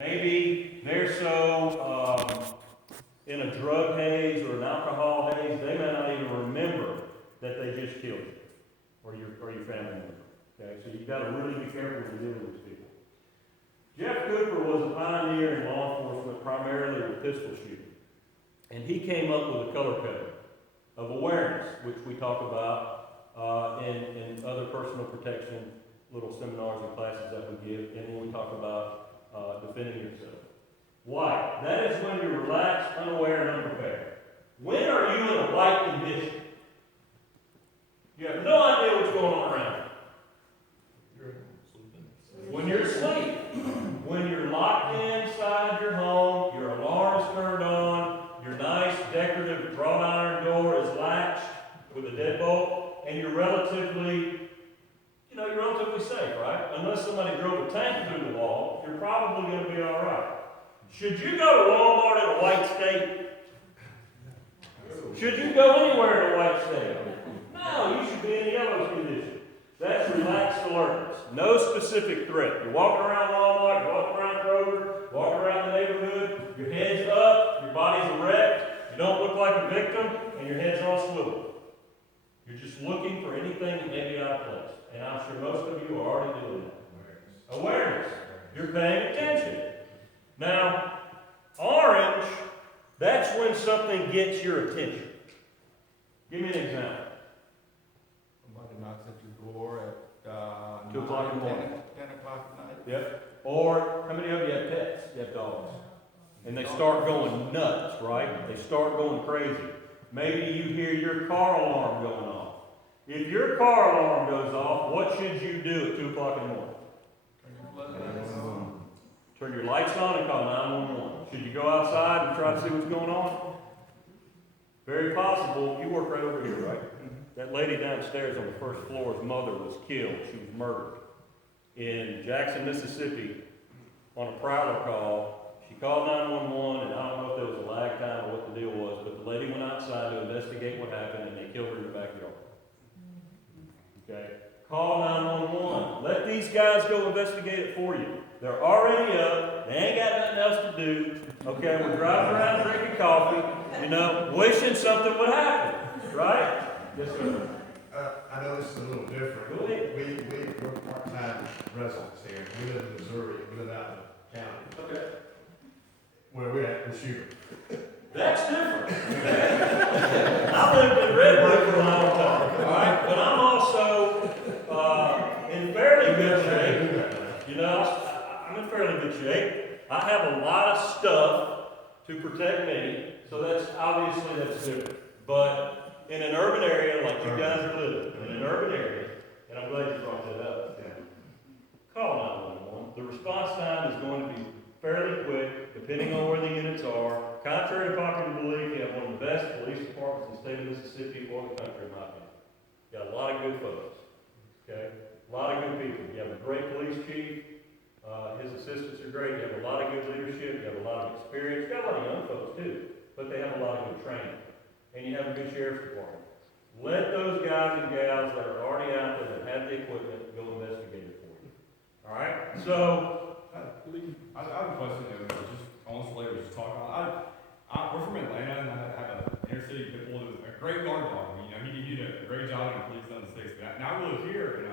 Maybe they're so in a drug haze or an alcohol haze, they may not even remember that they just killed you or your family member. Okay, so you've got to really be careful when you're dealing with these people. Jeff Cooper was a pioneer in law enforcement, primarily with pistol shooting. And he came up with a color code of awareness, which we talk about in other personal protection little seminars and classes that we give, and when we talk about defending yourself. White, that is when you're relaxed, unaware, and unprepared. When are you in a white condition? You have no idea what's going on around you. When you're asleep, when you're locked inside your home, your alarm is turned on, your nice decorative wrought iron door is latched with a deadbolt, and you're relatively safe, right? Unless somebody drove a tank through the wall, you're probably going to be all right. Should you go to Walmart in a white state? Should you go anywhere in a white state? No, you should be in a yellow condition. That's relaxed alertness. No specific threat. You're walking around Walmart, you're walking around Kroger, walking around the neighborhood, your head's up, your body's erect, you don't look like a victim, and your head's on swivel. You're just looking for anything that may be out of place. And I'm sure most of you are already doing that. Awareness. You're paying attention. Now, orange, that's when something gets your attention. Give me an example. Somebody knocks at your door at 2 o'clock in the morning. 10 o'clock at night. Yep. Or how many of you have pets? You have dogs. And they start going nuts, right? They start going crazy. Maybe you hear your car alarm going off. If your car alarm goes off, what should you do at 2 o'clock in the morning? Turn your lights on and call 911. Should you go outside and try to see what's going on? Very possible. You work right over here, right? That lady downstairs on the first floor's mother was killed. She was murdered in Jackson, Mississippi on a prowler call. She called 911, and I don't know if there was a lag time or what the deal was, but the lady went outside to investigate what happened, and they killed her in the backyard. Okay? Call 911. Let these guys go investigate it for you. They're already up. They ain't got nothing else to do. Okay? We're driving around drinking coffee, wishing something would happen. Right? Yes, sir. I know this is a little different. Go ahead. We're part-time residents here. We live in Missouri. We live out in the county. Okay. Where we're at, the shooter. That's different. I lived in Redwood for a long time. All right? But I'm also in fairly good shape. I'm in fairly good shape. I have a lot of stuff to protect me, so that's different. But in an urban area like you guys are living, in an urban area, and I'm glad you brought that up, call 911. The response time is going to be fairly quick, depending on where the units are. Contrary to popular belief, you have one of the best police departments in the state of Mississippi or the country, in my opinion. You got a lot of good folks. Okay? A lot of good people. You have a great police chief. His assistants are great. You have a lot of good leadership. You have a lot of experience. You got a lot of young folks, too. But they have a lot of good training. And you have a good sheriff's department. Let those guys and gals that are already out there that have the equipment go investigate it for you. All right? So, I have a question there, just on this later, just talking about. We're from Atlanta, and I have an inner city pit bull who's a great guard dog. He did a great job in the police on the stakes. But now we live here,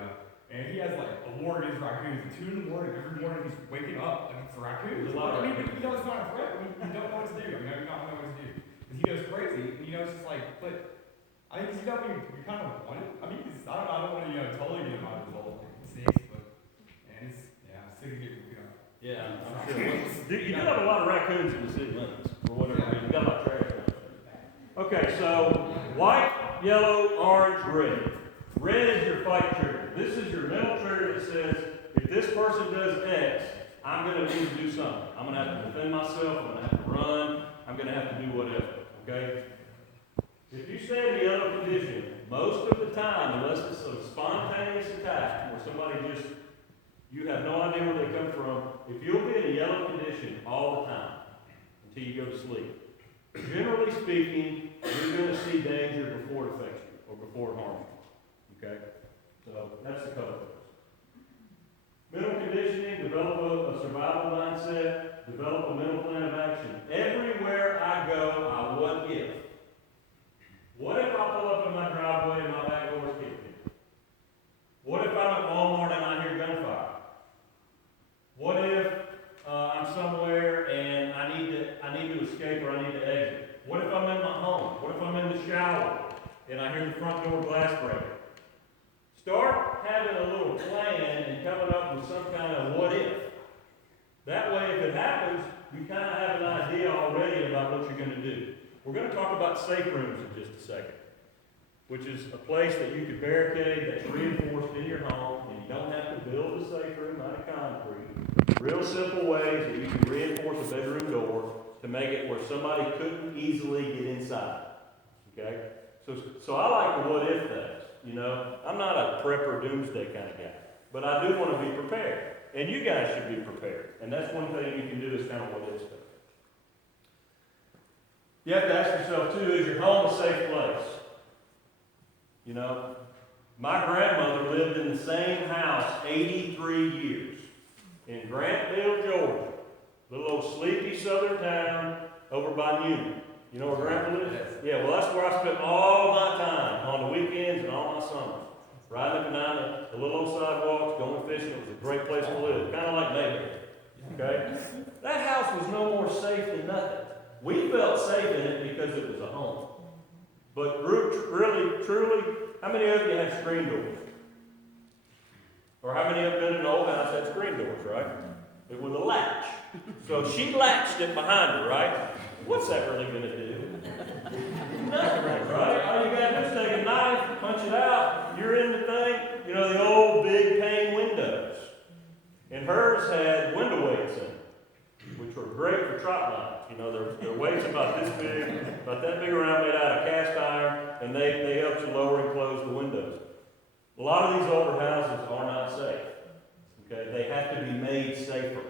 and he has like a war against raccoons. At 2 in the morning, every morning he's waking up against the raccoons. It's not a threat. You don't know what to do. You don't know what to do. He goes crazy, and it's just like, but I think you kind of want it. I don't want to totally get him out of his old snakes, but I'm sick of getting. yeah, I'm sure. You do have a lot of raccoons in the city limits, for whatever reason. You got a lot of trash. Okay, so white, yellow, orange, red. Red is your fight trigger. This is your mental trigger that says, if this person does X, I'm going to need to do something. I'm going to have to defend myself. I'm going to have to run. I'm going to have to do whatever. Okay? If you stay in the yellow condition, most of the time, unless it's a spontaneous attack where somebody you have no idea where they come from, if you'll be in a yellow condition all the time until you go to sleep, generally speaking, you're going to see danger before it affects you or before it harms you. Okay? So that's the color. Mental conditioning, develop a survival mindset. somewhere and I need to escape or I need to exit? What if I'm in my home? What if I'm in the shower and I hear the front door glass break? Start having a little plan and coming up with some kind of what if. That way, if it happens, you kind of have an idea already about what you're going to do. We're going to talk about safe rooms in just a second, which is a place that you could barricade that's reinforced in your home, and you don't have to build a safe room out of concrete. Real simple ways that you can reinforce a bedroom door to make it where somebody couldn't easily get inside. Okay? So I like the what if things. You know, I'm not a prepper doomsday kind of guy, but I do want to be prepared. And you guys should be prepared. And that's one thing you can do is kind of what if stuff. You have to ask yourself, too, is your home a safe place? You know, my grandmother lived in the same house 83 years in Grantville, Georgia, little old sleepy southern town over by Newman. You know where Grandpa lives? Yeah, well, that's where I spent all my time on the weekends and all my summers. Riding up and down the little old sidewalks, going fishing. It was a great place to live, kind of like neighborhood. Okay? That house was no more safe than nothing. We felt safe in it because it was a home. But really, truly, how many of you have screen doors? Or how many have been in an old house that had screen doors, right? It was a latch. So she latched it behind her, right? What's that really going to do? Nothing, right? All you got to do is take a knife, punch it out, you're in the thing. You know, the old big pane windows. And hers had window weights in it, which were great for trot lines. You know, they're weights about this big, about that big around, made out of cast iron, and they helped you lower and close the windows. A lot of these older houses are not safe. Okay? They have to be made safer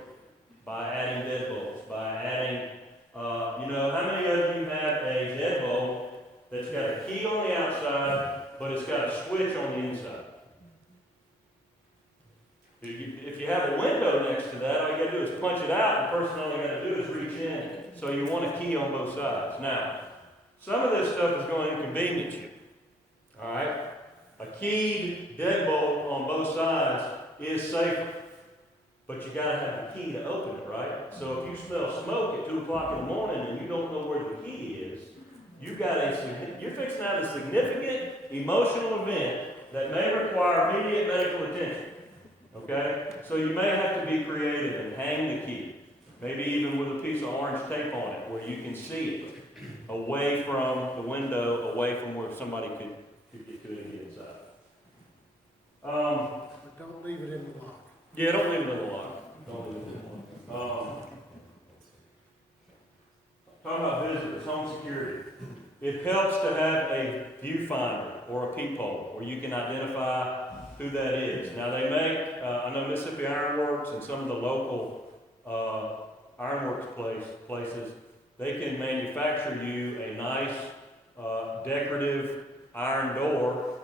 by adding deadbolts, by adding, you know, how many of you have a deadbolt that's got a key on the outside, but it's got a switch on the inside? If you have a window next to that, all you got to do is punch it out, and the person all you got to do is reach in. So you want a key on both sides. Now, some of this stuff is going to inconvenience you. All right? A keyed deadbolt on both sides is safer. But you got to have the key to open it, right? So if you smell smoke at 2 o'clock in the morning and you don't know where the key is, you're fixing out a significant emotional event that may require immediate medical attention. Okay? So you may have to be creative and hang the key. Maybe even with a piece of orange tape on it where you can see it away from the window, away from where somebody could get inside. But don't leave it in the lock. Yeah, don't leave it in the lock. Don't leave it in the lock. Talking about visitors, home security. It helps to have a viewfinder or a peephole where you can identify who that is. Now they make, I know Mississippi Ironworks and some of the local ironworks places, they can manufacture you a nice decorative iron door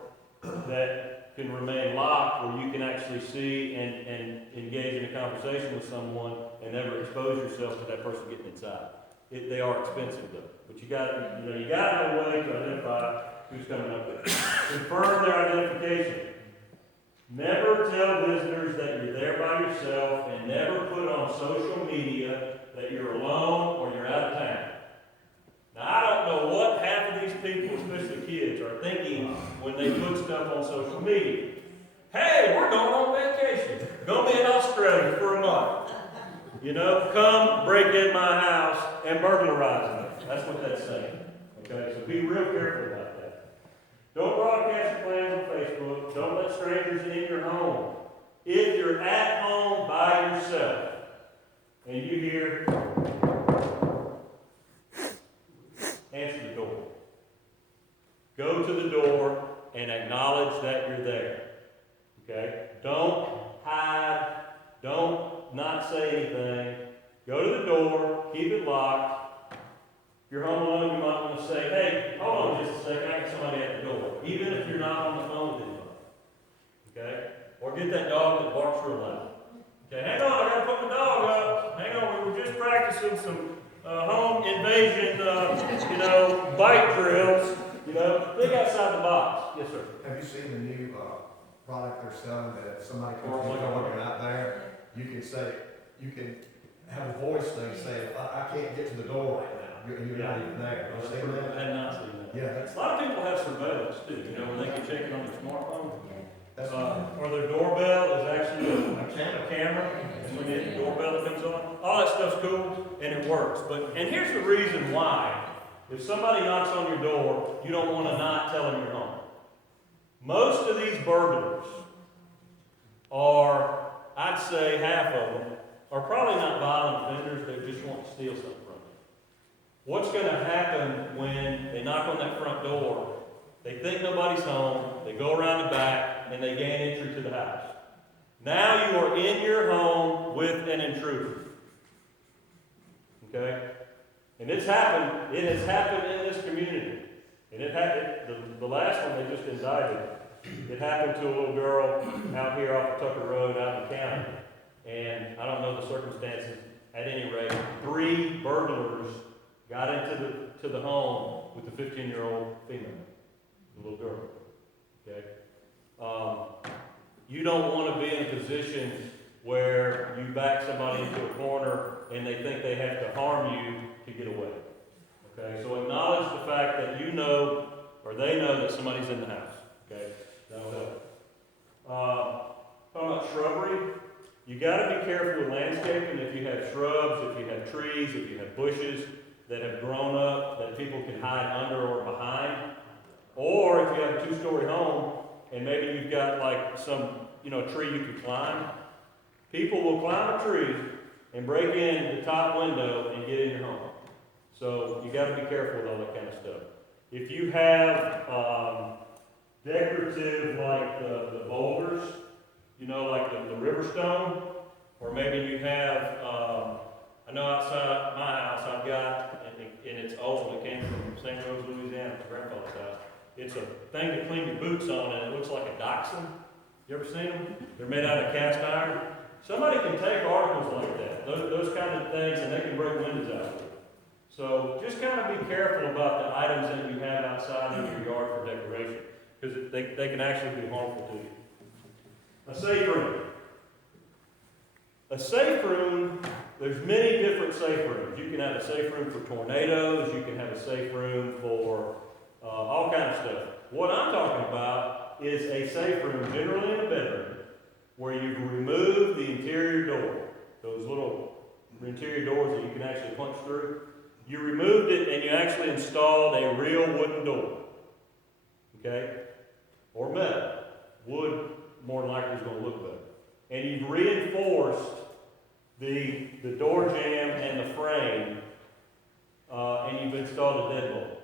that can remain locked where you can actually see and engage in a conversation with someone and never expose yourself to that person getting inside. They are expensive though, but you got to have a way to identify who's coming up there. Confirm their identification. Never tell visitors that you're there by yourself, and never put on social media that you're alone or you're out of town. Now, I don't know what half of these people, especially kids, are thinking when they put stuff on social media. Hey, we're going on vacation. Going to be in Australia for a month. You know, come break in my house and burglarize me. That's what that's saying. Okay, so be real careful about that. Don't broadcast your plans on Facebook. Don't let strangers in your home. If you're at home by yourself and you hear, answer the door. Go to the door and acknowledge that you're there. Okay? Don't hide. Don't not say anything. Go to the door. Keep it locked. If you're home alone, you might want to say, hey, hold on just a second. I got somebody at the door. Even if you're not on the phone with anybody. Okay? Or get that dog that barks real loud. Okay, hang on, I got to put my dog up. Hang on, we were just practicing some home invasion, bite drills. Think outside the box. Yes, sir. Have you seen the new product they're selling that if somebody comes in the door and you're not there, you can say, you can have a voice thing saying, I can't get to the door right now, you're not even there. You seen I that? had not seen that. Yeah, that's, A lot of people have surveillance too, you know, where they can check it on their smartphone. that's, Or their doorbell is actually a camera. a camera, and when the doorbell that comes on, all that stuff's cool, and it works. And here's the reason why. If somebody knocks on your door, you don't want to not tell them you're home. Most of these burglars are, I'd say half of them, are probably not violent offenders, they just want to steal something from you. What's going to happen when they knock on that front door? They think nobody's home, they go around the back, and they gain entry to the house. Now you are in your home with an intruder. Okay? And it has happened in this community. And it happened, the last one they just indicted, it happened to a little girl out here off of Tucker Road out in the county. And I don't know the circumstances. At any rate, 3 burglars got into the home with the 15-year-old female, the little girl. Okay? You don't want to be in a position where you back somebody into a corner and they think they have to harm you to get away. Okay? So acknowledge the fact that you know, or they know that somebody's in the house. Okay? Talking about shrubbery, you got to be careful with landscaping. If you have shrubs, if you have trees, if you have bushes that have grown up that people can hide under or behind, or if you have a 2-story home and maybe you've got like some, tree you can climb, people will climb a tree and break in the top window and get in your home. So you got to be careful with all that kind of stuff. If you have decorative like the boulders, like the river stone, or maybe you have, I know outside my house I've got, and it's old, it came from St. Rose, Louisiana, my grandfather's house. It's a thing to clean your boots on, and it looks like a dachshund. You ever seen them? They're made out of cast iron. Somebody can take articles like that, those kind of things, and they can break windows out of it. So just kind of be careful about the items that you have outside in your yard for decoration, because they can actually be harmful to you. A safe room. A safe room, there's many different safe rooms. You can have a safe room for tornadoes, you can have a safe room for all kinds of stuff. What I'm talking about is a safe room, generally in a bedroom, where you've removed the interior door, those little interior doors that you can actually punch through. You removed it and you actually installed a real wooden door. Okay? Or metal. Wood, more than likely, is going to look better. And you've reinforced the door jamb and the frame, and you've installed a deadbolt.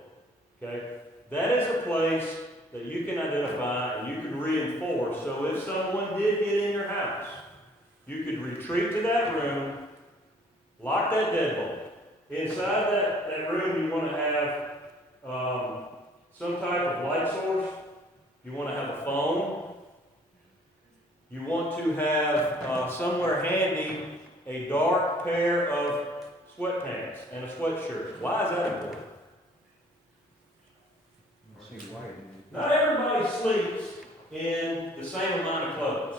Okay? That is a place that you can identify and you can reinforce. So if someone did get in your house, you could retreat to that room, lock that deadbolt. Inside that room, you want to have some type of light source. You want to have a phone. You want to have somewhere handy a dark pair of sweatpants and a sweatshirt. Why is that important? Not everybody sleeps in the same amount of clothes.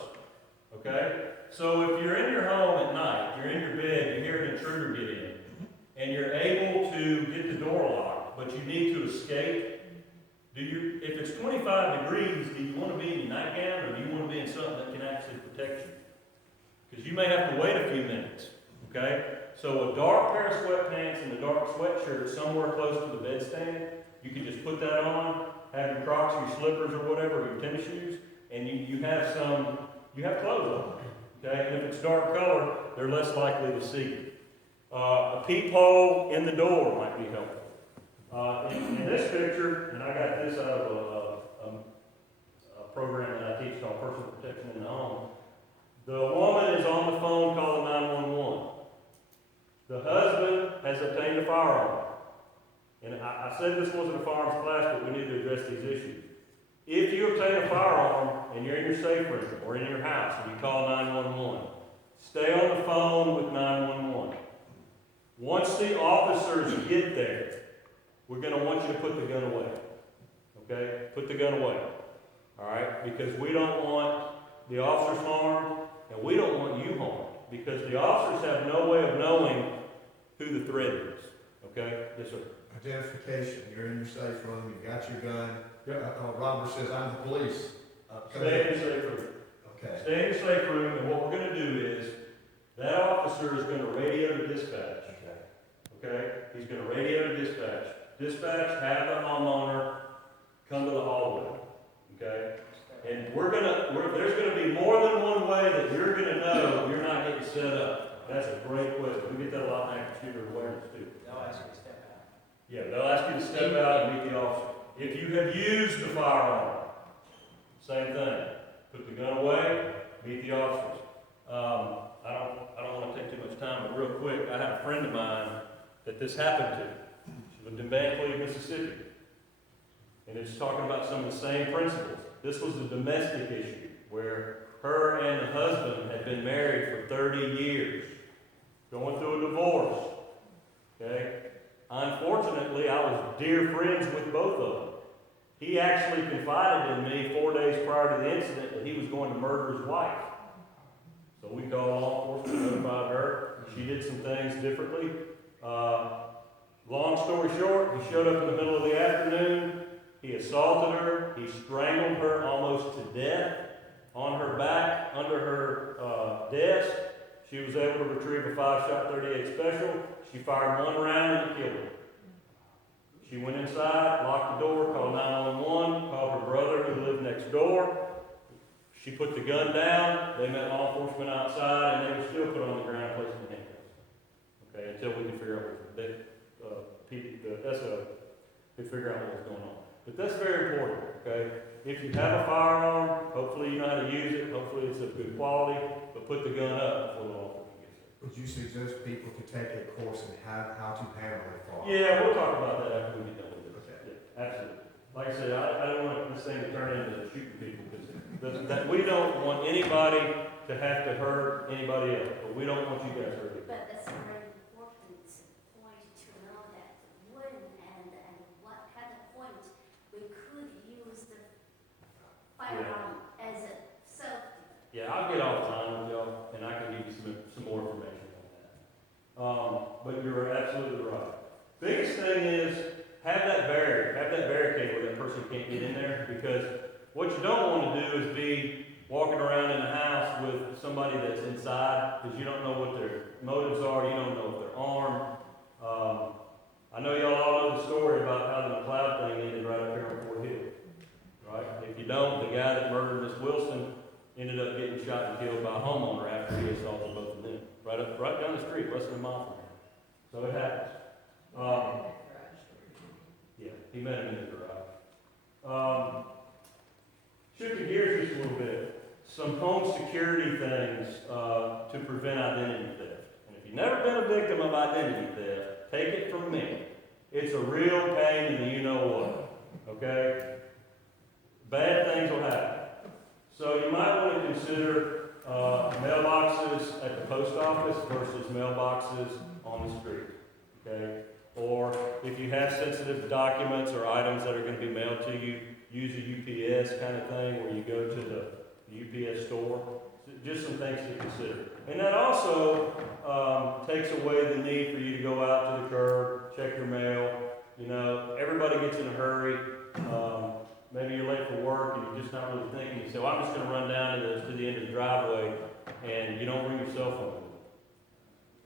Okay? So if you're in your home at night, you're in your bed, you hear an intruder get in, and you're able to get the door locked, but you need to escape, if it's 25 degrees, do you want to be in your nightgown, or do you want to be in something that can actually protect you? Because you may have to wait a few minutes, okay? So a dark pair of sweatpants and a dark sweatshirt somewhere close to the bedstand, you can just put that on, have your Crocs, your slippers or whatever, your tennis shoes, and you have clothes on, okay? And if it's dark color, they're less likely to see you. A peephole in the door might be helpful. In this picture, and I got this out of a program that I teach called Personal Protection in the Home, the woman is on the phone calling 911. The husband has obtained a firearm. And I said this wasn't a firearms class, but we need to address these issues. If you obtain a firearm and you're in your safe room or in your house and you call 911, stay on the phone with 911. Once the officers get there, we're going to want you to put the gun away. Okay? Put the gun away. All right? Because we don't want the officers harmed, and we don't want you harmed. because the officers have no way of knowing who the threat is. Okay? Yes, sir. Identification, you're in your safe room, you've got your gun. Yep. Robert says, I'm the police. Stay in the safe room. Okay. Stay in the safe room, and what we're going to do is that officer is going to radio to dispatch. Okay? He's going to radio to dispatch. Dispatch, have the homeowner come to the hallway. Okay? And there's going to be more than one way that you're going to know you're not getting set up. That's a great question. We get that a lot in active shooter awareness too. They'll ask you to step out. Yeah, they'll ask you to step out and meet the officer. If you have used the firearm, same thing. Put the gun away, meet the officers. I don't want to take too much time, but real quick, I had a friend of mine that this happened to. She lived in Bancroft, Mississippi. And it's talking about some of the same principles. This was a domestic issue where her and the husband had been married for 30 years, going through a divorce. Okay? Unfortunately, I was dear friends with both of them. He actually confided in me 4 days prior to the incident that he was going to murder his wife. So we called law enforcement, notified her. She did some things differently. Long story short, he showed up in the middle of the afternoon. He assaulted her. He strangled her almost to death on her back, under her desk. She was able to retrieve a 5-shot 38 special. She fired one round and it killed her. She went inside, locked the door, called 911, called her brother who lived next door. She put the gun down. They met law enforcement outside, and they were still put on the ground, placed in handcuffs. Okay, until we could figure out what was going on. But that's very important. Okay, if you have a firearm, hopefully you know how to use it. Hopefully it's of good quality. But put the gun up before the law enforcement gets there. Would you suggest people to take a course in how to handle a firearm? Yeah, we'll talk about that after we get done with it. Okay. Yeah, absolutely. Like I said, I don't want this thing to turn into shooting people because that we don't want anybody to have to hurt anybody else, but we don't want you guys hurt. But that's a very important point to know that when and what kind of point we could use the firearm as a self. Yeah, I'll get offline with y'all, and I can give you some more information on that. But you're absolutely right. Biggest thing is have that barricade where that person can't get in there, because what you don't want to do is be walking around in the house with somebody that's inside, because you don't know what their motives are, you don't know if they're armed. I know y'all all know the story about how the McLeod thing ended right up here on Fort Hill, right? If you don't, the guy that murdered Miss Wilson ended up getting shot and killed by a homeowner after he assaulted both of them, right down the street, less than a mile from here. So it happens. Yeah, he met him in the garage. Shifting gears just a little bit, some home security things to prevent identity theft. And if you've never been a victim of identity theft, take it from me. It's a real pain in the you-know-what, okay? Bad things will happen. So you might want to consider mailboxes at the post office versus mailboxes on the street, okay? Or if you have sensitive documents or items that are going to be mailed to you, use a UPS kind of thing where you go to the UPS store. Just some things to consider. And that also takes away the need for you to go out to the curb, check your mail. You know, everybody gets in a hurry. Maybe you're late for work and you're just not really thinking. You say, well, I'm just going to run down to the end of the driveway, and you don't ring your cell phone.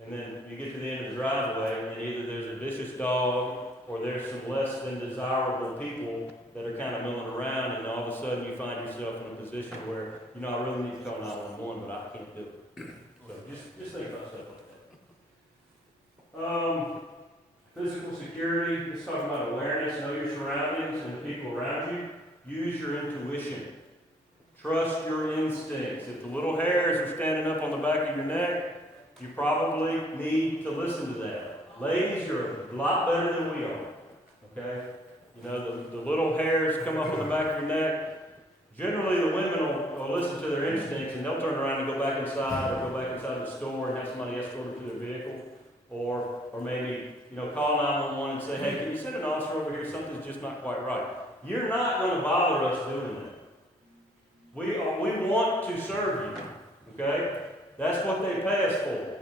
And then you get to the end of the driveway, and either there's a vicious dog or there's some less than desirable people that are kind of milling around, and all of a sudden you find yourself in a position where, you know, I really need to call 911, but I can't do it. So just think about stuff like that. Physical security, let's talk about awareness, know your surroundings and the people around you. Use your intuition. Trust your instincts. If the little hairs are standing up on the back of your neck, you probably need to listen to that. Ladies, you're a lot better than we are, okay? You know, the little hairs come up on the back of your neck. Generally, the women will listen to their instincts, and they'll turn around and go back inside or go back inside the store and have somebody escort them to their vehicle. Or maybe, you know, call 911 and say, hey, can you send an officer over here? Something's just not quite right. You're not going to bother us doing that. We want to serve you, okay? That's what they pay us for.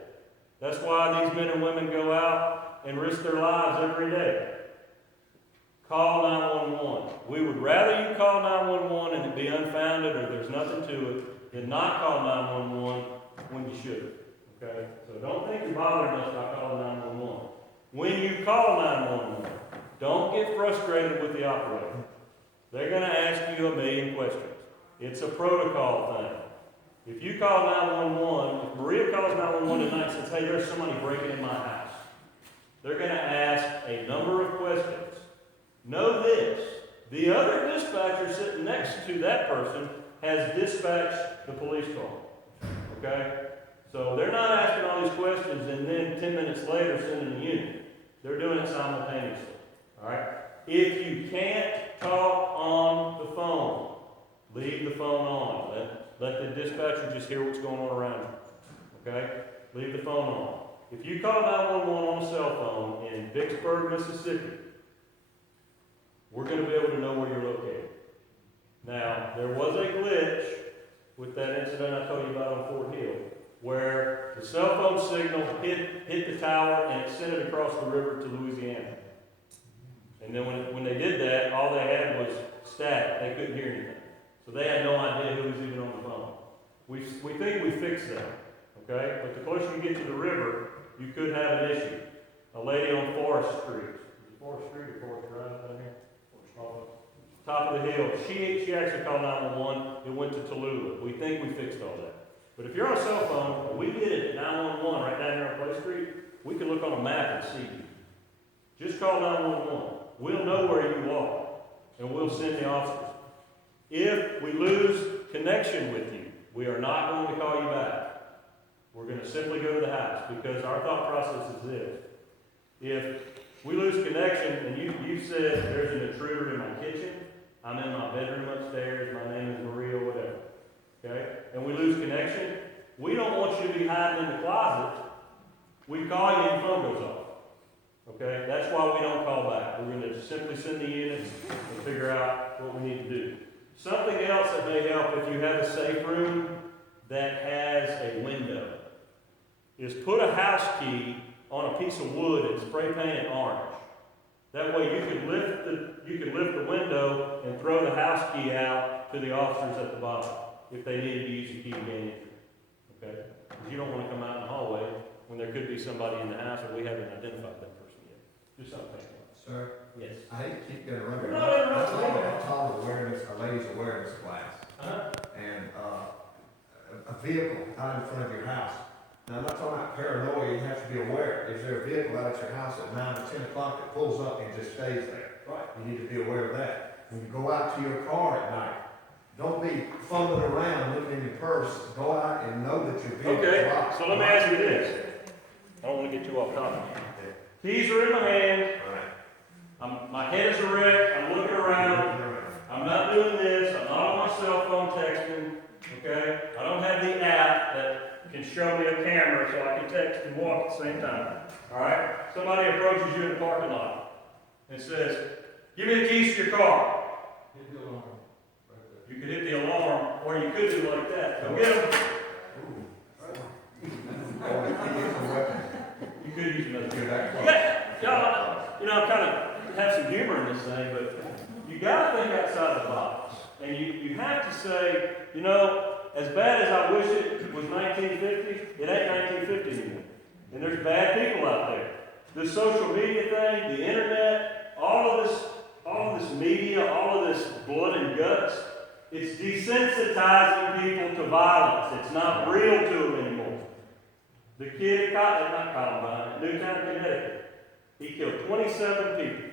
That's why these men and women go out and risk their lives every day. Call 911. We would rather you call 911 and it be unfounded or there's nothing to it than not call 911 when you should. Okay? So don't think you're bothering us by calling 911. When you call 911, don't get frustrated with the operator. They're going to ask you a million questions. It's a protocol thing. If you call 911, if Maria calls 911 tonight and says, hey, there's somebody breaking in my house, they're going to ask a number of questions. Know this, the other dispatcher sitting next to that person has dispatched the police car. Okay? So they're not asking all these questions and then 10 minutes later sending the unit. They're doing it simultaneously. All right? If you can't talk on the phone, leave the phone on. Let the dispatcher just hear what's going on around you. Okay? Leave the phone on. If you call 911 on a cell phone in Vicksburg, Mississippi, we're going to be able to know where you're located. Now, there was a glitch with that incident I told you about on Fort Hill, where the cell phone signal hit the tower and it sent it across the river to Louisiana. And then when they did that, all they had was static. They couldn't hear anything. So they had no idea who was even on the phone. We think we fixed that, okay? But the closer you get to the river, you could have an issue. A lady on Forest Street. Is it Forest Street or Forest Drive down here? Top of the hill. She actually called 911. It went to Tallulah. We think we fixed all that. But if you're on a cell phone, we did it at 911 right down here on Play Street, we can look on a map and see you. Just call 911. We'll know where you are, and we'll send the officers. If we lose connection with you, we are not going to call you back. We're going to simply go to the house, because our thought process is this. If we lose connection, and you said there's an intruder in my kitchen, I'm in my bedroom upstairs, my name is Maria, whatever, okay? And we lose connection, we don't want you to be hiding in the closet. We call you and the phone goes off, okay? That's why we don't call back. We're going to simply send the units and figure out what we need to do. Something else that may help if you have a safe room that has a window is put a house key on a piece of wood and spray paint it orange. That way you could lift the window and throw the house key out to the officers at the bottom if they needed to use the key to gain entry. Okay? Because you don't want to come out in the hallway when there could be somebody in the house and we haven't identified that person yet. Just something. Sir, Yes. I hate to keep getting around. You're not interrupting me. I taught a ladies awareness class, and a vehicle out in front of your house. Now, I'm not talking about paranoia, you have to be aware. Is there a vehicle out at your house at 9 or 10 o'clock that pulls up and just stays there? Right. You need to be aware of that. When you go out to your car at night, don't be fumbling around looking in your purse. Go out and know that your vehicle is Okay, locked. so let me ask you this. I don't want to get too off topic. Keys are in my hand. My head is erect. I'm looking around. I'm not doing this. I'm not on my cell phone texting. Okay? I don't have the app that can show me a camera so I can text and walk at the same time. All right? Somebody approaches you in the parking lot and says, "Give me the keys to your car." Hit the alarm right there. You could hit the alarm, or you could do like that. Go get them. You could use another key. I'm kind of have some humor in this thing, but you got to think outside the box. And you have to say, as bad as I wish it was 1950, it ain't 1950 anymore. And there's bad people out there. The social media thing, the internet, all of this media, all of this blood and guts, it's desensitizing people to violence. It's not real to them anymore. The kid at Columbine, at Newtown, Connecticut, he killed 27 people.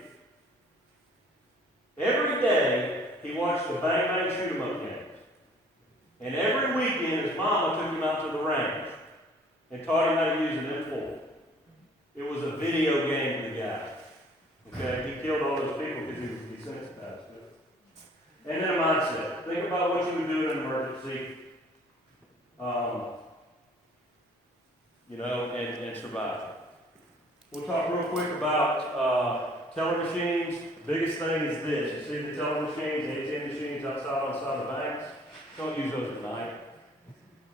Every day, he watched the Bang Bang Shoot 'em Up games. And every weekend, his mama took him out to the range and taught him how to use an M4. It was a video game to the guy. Okay? He killed all those people because he was desensitized. And then a mindset. Think about what you would do in an emergency, and survive. We'll talk real quick about teller machines. The biggest thing is this. You see the teller machines, the ATM machines outside on the side of the banks? Don't use those at night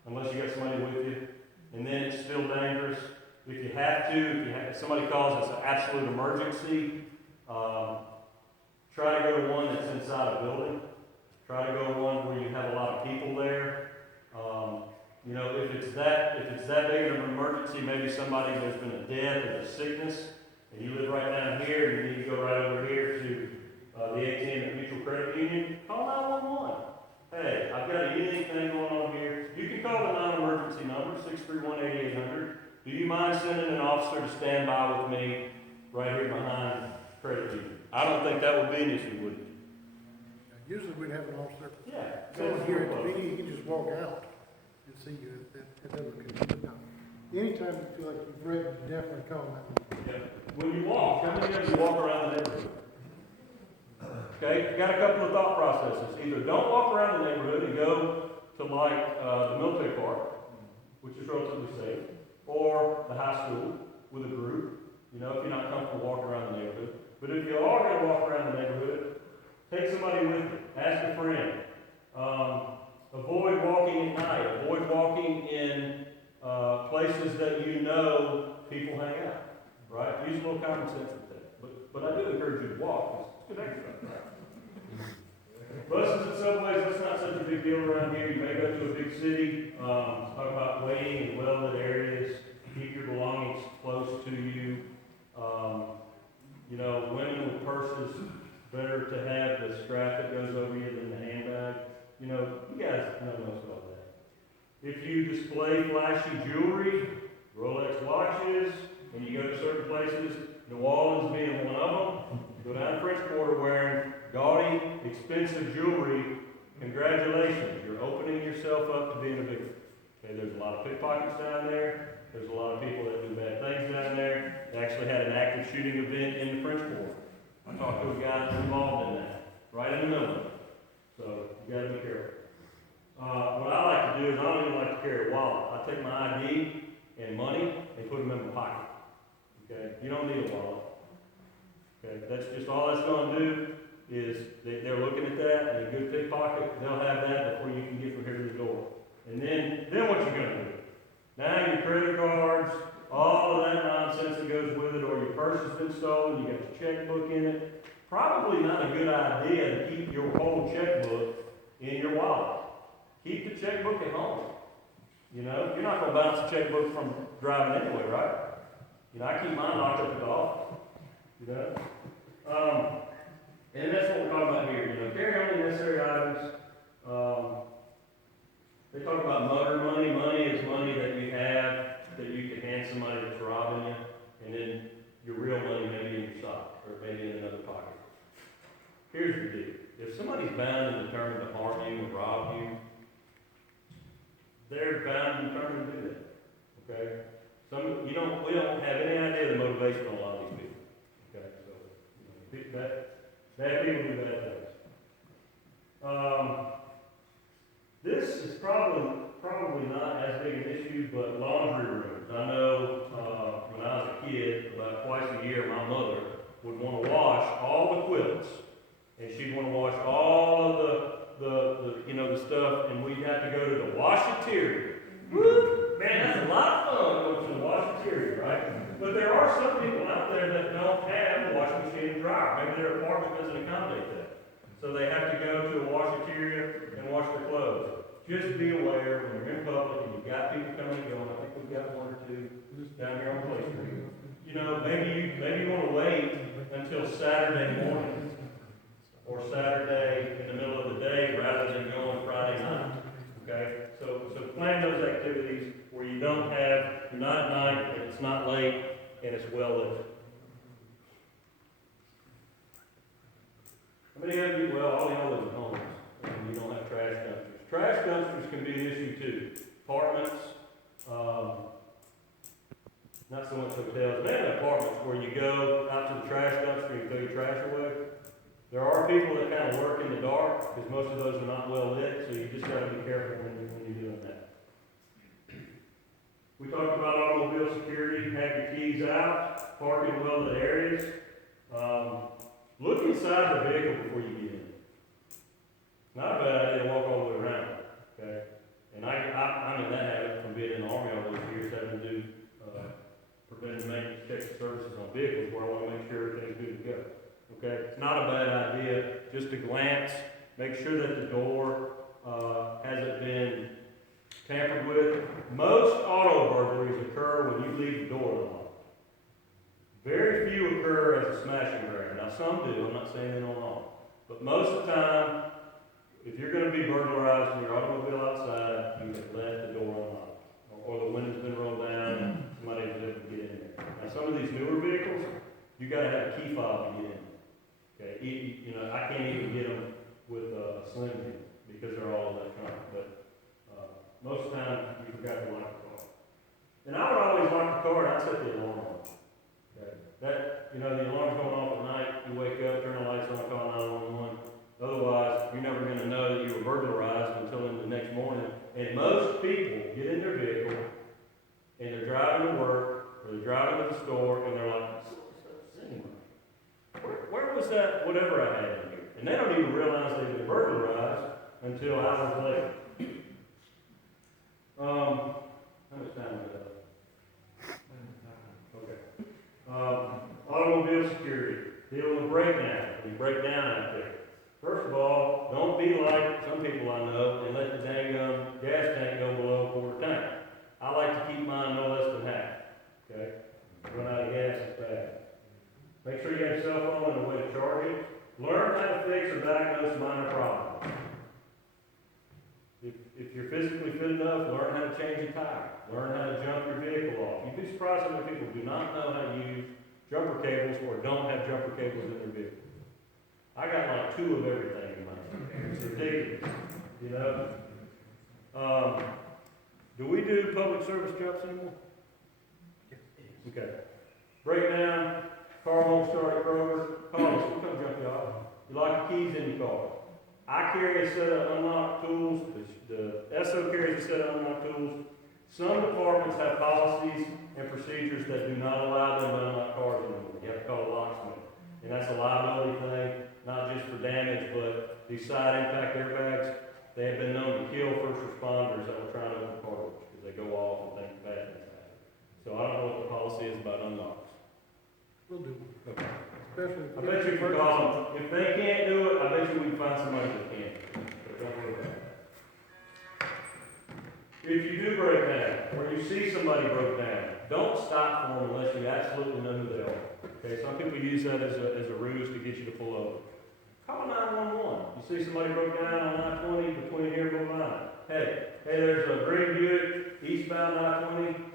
unless you got somebody with you. and then it's still dangerous. If you have to, if somebody calls it's an absolute emergency, try to go to one that's inside a building. Try to go to one where you have a lot of people there. You know, if it's that big of an emergency, maybe there's been a death or a sickness, and you live right down here, and you need to go right over here to the ATM at Mutual Credit Union, call 911. Hey, I've got a unique thing going on here. You can call the non-emergency number, 631-8800. Do you mind sending an officer to stand by with me right here behind Credit Union? I don't think that would be an issue, would it? Usually we'd have an officer Yeah. come here at the meeting, he can just walk out and see you if that ever could. No. Anytime you feel like you've read, definitely call that. Yeah. When you walk, how many of you walk around the neighborhood? Okay, you got a couple of thought processes. Either don't walk around the neighborhood and go to like the military park, which is relatively safe, or the high school with a group, you know, if you're not comfortable walking around the neighborhood. But if you are going to walk around the neighborhood, take somebody with you. Ask a friend. Avoid walking at night. Avoid walking in places that you know people hang out. Right? Use a little common sense with that. But I do encourage you to walk. It's good exercise. Buses and subways, that's not such a big deal around here. You may go to a big city. Talk about waiting in well-lit areas. Keep your belongings close to you. You know, women with purses, better to have the strap that goes over you than the handbag. You know, you guys know most about that. If you display flashy jewelry, Rolex watches, and you go to certain places, New Orleans being one of them, go down the French Quarter wearing gaudy, expensive jewelry, congratulations, you're opening yourself up to being a victim. Okay, there's a lot of pickpockets down there. There's a lot of people that do bad things down there. They actually had an active shooting event in the French Quarter. I talked to a guy that's involved in that, right in the middle of it. So, you gotta be careful. What I like to do is I don't even like to carry a wallet. I take my ID and money and put them in my pocket. Okay? You don't need a wallet. Okay? That's just all that's gonna do is they're looking at that, and a good pickpocket, they'll have that before you can get from here to the door. And then what you gonna do? Now your credit cards, all of that nonsense that goes with it, or your purse has been stolen, you got your checkbook in it. Probably not a good idea to keep your whole checkbook in your wallet. Keep the checkbook at home. You know, you're not gonna bounce a checkbook from driving anyway, right? You know, I keep mine locked up at the office. You know? And that's what we're talking about here. You know, carry only necessary items. They talk about motor money. Money is money that you have that you can hand somebody that's robbing you, and then your real money may be in your sock or maybe in another pocket. Here's the deal: if somebody's bound and determined to harm you or rob you, they're bound and determined to do that. Okay? We don't have any idea the motivation on a lot of these people. Okay, so you know, bad people do bad things. This is probably not as big an issue, but laundry rooms. I know when I was a kid, about twice a year, my mother would want to wash all the quilts, and she'd want to wash all of the stuff, and we'd have to go to the washateria. Woo! Man, that's a lot of fun going to the washateria, right? But there are some people out there that don't have a washing machine and dryer. Maybe their apartment doesn't accommodate that. So they have to go to a washateria and wash their clothes. Just be aware when you're in public and you've got people coming and going. I think we've got one or two down here on Clay Street. You know, maybe you want to wait until Saturday morning or Saturday in the middle of the day rather than going Friday night. Okay? So plan those activities where you're not at night and it's not late and it's well lit. How many of you, well, all y'all live at homes and you don't have trash dumpsters. Trash dumpsters can be an issue too. Apartments, not so much hotels, maybe apartments where you go out to the trash dumpster and throw your trash away. There are people that kind of work in the dark because most of those are not well lit, so you just got to be careful when you're doing that. We talked about automobile security, have your keys out, park in well lit areas. Look inside the vehicle before you get in. Not a bad idea to walk all the way around, okay? And I mean that habit from being in the Army all those years. check the services on vehicles where I wanna make sure everything's good to go. Okay, it's not a bad idea, just to glance, make sure that the door, hasn't been tampered with. Most auto burglaries occur when you leave the door unlocked. Very few occur as a smash and grab. Now, some do, I'm not saying they don't all. But most of the time, if you're gonna be burglarized in your automobile outside, you have left the door unlocked. Or the window's been rolled down and somebody was able to get in there. Now, some of these newer vehicles, you gotta have a key fob to get in. Okay, you know, I can't even get them with a slim key because they're all electronic, but, most of the time, you forgot to lock the car. And I would always lock the car and I'd set the alarm on. Okay, that, you know, the alarm's going off at night, you wake up, turn the lights on, call 911. Otherwise, you're never gonna know that you were burglarized until in the next morning. And most people get in their vehicle and they're driving to work, or they're driving to the store, and they're like, where was that, whatever I had in here? And they don't even realize they've been burglarized until hours later. How much time is that? Okay. Automobile security, dealing with breakdown, when you break down out there. First of all, don't be like some people I know and let the dang gas tank go below a quarter tank. I like to keep mine no less than half, okay? Run out of gas is bad. Make sure you have a cell phone and a way to charge it. Learn how to fix or diagnose minor problems. If you're physically fit enough, learn how to change a tire. Learn how to jump your vehicle off. You'd be surprised how many people do not know how to use jumper cables or don't have jumper cables in their vehicle. I got like 2 of everything in mine. It's ridiculous, you know? Do we do public service jumps anymore? Okay. Breakdown, car won't start at Kroger, call us, we'll come jump you off. You lock the keys in your car. I carry a set of unlocked tools, the SO carries a set of unlocked tools. Some departments have policies and procedures that do not allow them to unlock cars anymore. You have to call a locksmith. And that's a liability thing, not just for damage, but these side impact airbags, they have been known to kill first responders that were trying to open car doors because they go off and things bad things happen. So I don't know what the policy is about unlocks. We'll do. Okay. Especially. I bet you can call them. If they can't do it, I bet you we can find somebody that can. But don't worry about it. If you do break down, or you see somebody broke down, don't stop for them unless you absolutely know who they are. Okay, some people use that as a ruse to get you to pull over. Call 911. You see somebody broke down on I-20 between here and Blue Line. Hey, there's a green Buick eastbound I-20.